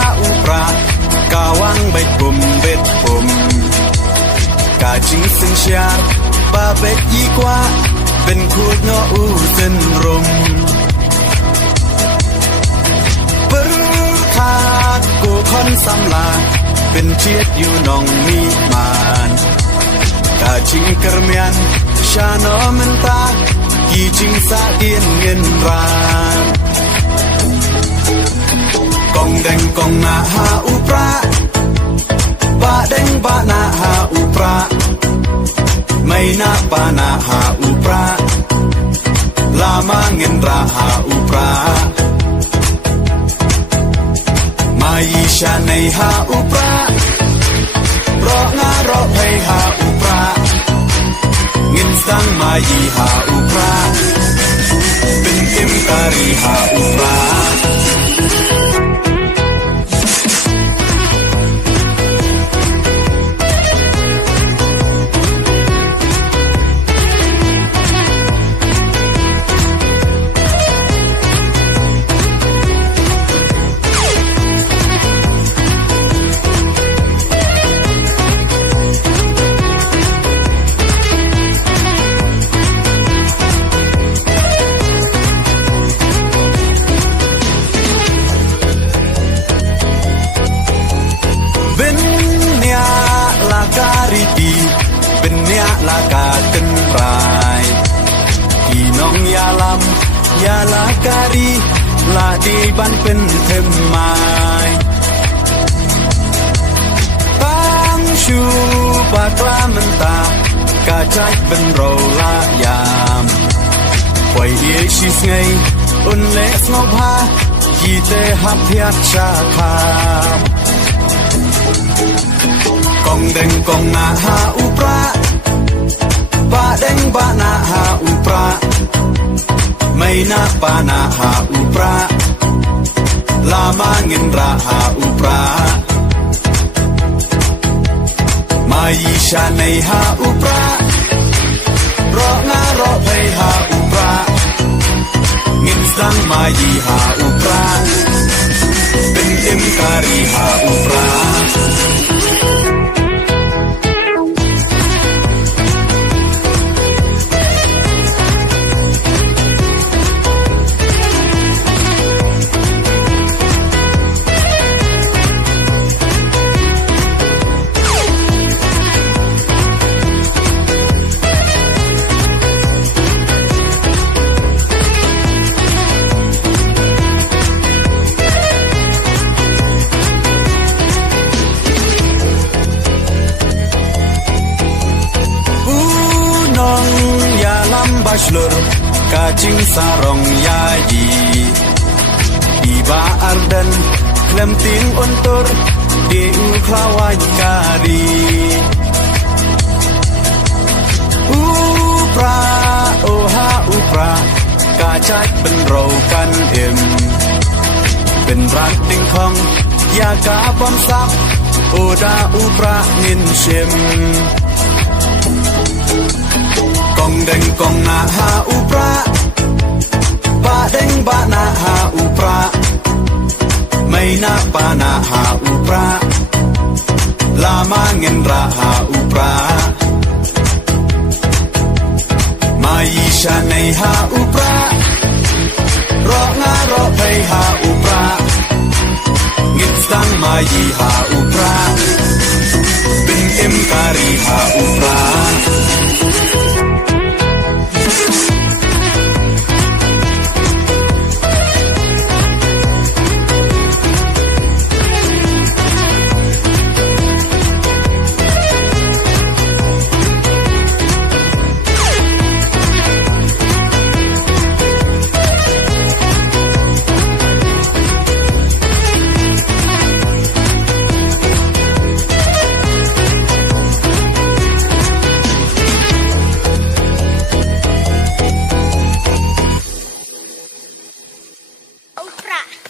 าอุปรากาวังใบปุ่มเบ็ดปุ่มกาจิงสิงเชียบาเบ็ดยี่กว่าเป็นคูดเงาอูเส้นรมปรึคากูคอนสำลาเป็นเชียดอยู่นองมีมานกาจิงกระเมียนชาโนมันตากีจิงสาเดียนเงินรานกองแดงกองนาหาอุปราบาแดงบานาหาอุปราไม่นาปานาหาอุปราลามาเงินราหาอุปรามายีชาในหาอุปรารองารอให้หาอุปราเงินสังมายีหาอุปราเป็นเอ็มการีหาอุปราเป็นเนียลากาตึนรายพี่น้องยาลำยาลาการีลาดีบันเป็นเทมไม้ตั้งชูปากลามันตากาใจเป็นโรลายามปล่อยเอชิสไงอุ่นเล็กสโนภายีเตหับเพียชาคากองแดงกองนาหาอุปราบาแดงบานาหาอุปราไม่นาปานาหาอุปราลามาเงินราหาอุปรามายีชาในหาอุปรารองารอให้หาอุปราเงินสังมายีหาอุปราเป็นเอ็มการีหาอุปราBachelor kacing sarong yayi Iba ardan klemting untur di uklawan kari Upra oha upra kacakเป็นโรกันเอ็มเป็นรักติงคองยากาปอมซับโอดาอุปราเงินเชมกองแดงกองนาหาอุปราบาแดงบานาหาอุปราไม่นาปานาหาอุปราลามาเงินราหาอุปรามายีชาในหาอุปรารองารอให้หาอุปราเงินสังมายีหาอุปราเป็นเอ็มการีหาอุปราOprah.